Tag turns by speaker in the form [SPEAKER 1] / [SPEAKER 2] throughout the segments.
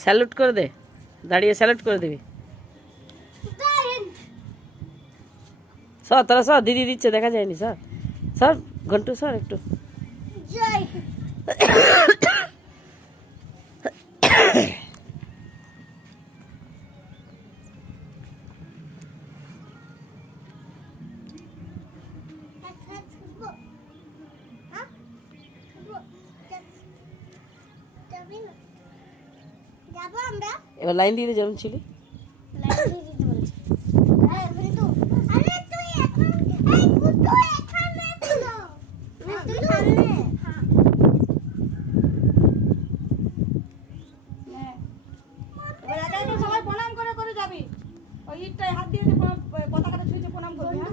[SPEAKER 1] Salute করে দে। দাঁড়িয়ে salute করে দিবি। সর তোরা সর দিদি দিচ্ছে দেখা যায়নি স্যার স্যার ঘন্টু স্যার একটু। এবার লাইন দিয়ে যেমন ছিলি।
[SPEAKER 2] হ্যাঁ, হ্যাঁ।
[SPEAKER 3] হ্যাঁ। সবাই প্রণাম করে করে যাবি। ওই ইটটায় হাত দিয়ে পতাকাটা ছুঁয়েছে প্রণাম করবি হ্যাঁ?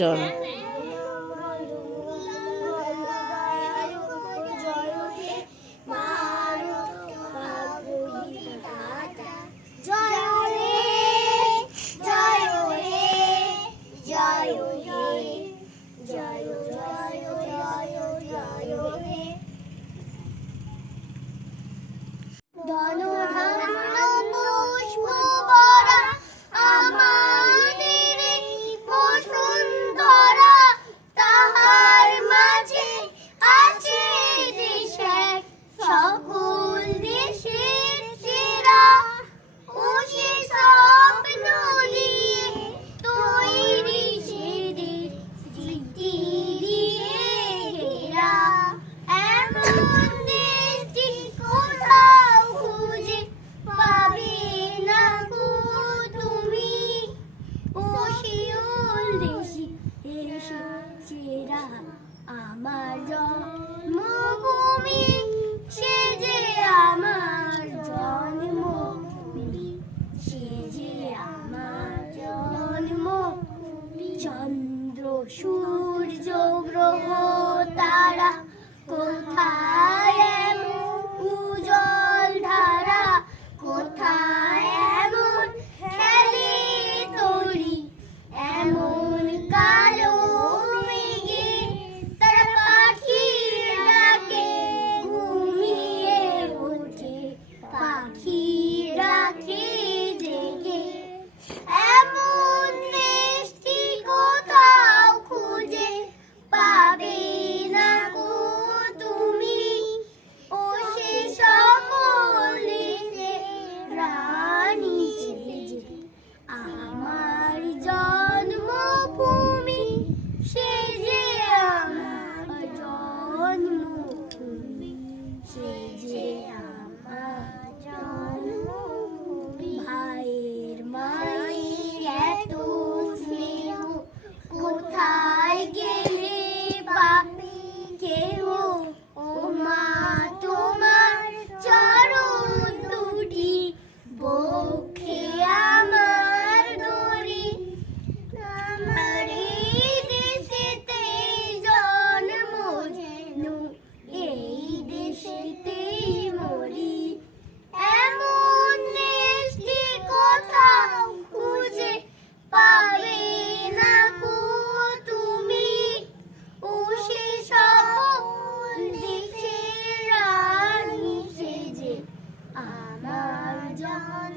[SPEAKER 2] জন।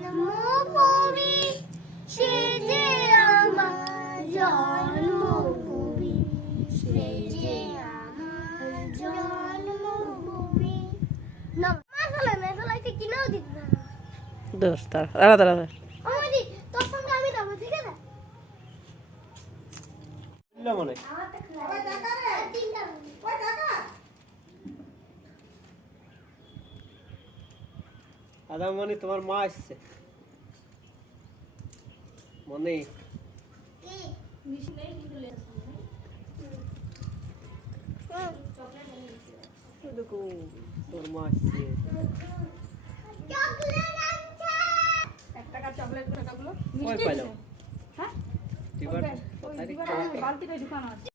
[SPEAKER 2] জন্মভূমি সে যে আমার জন্মভূমি সে যে আমার জন্মভূমি। নামাজ হলে না হলে কিনাও দিত না।
[SPEAKER 1] দোষ তার দাঁড়া দাঁড়া
[SPEAKER 4] মনে দেখো তোর মা আসছে।
[SPEAKER 3] চকলেট আনছে
[SPEAKER 5] এক টাকার চকলেট হ্যাঁ? বালতিটা ঢুকানো আছে।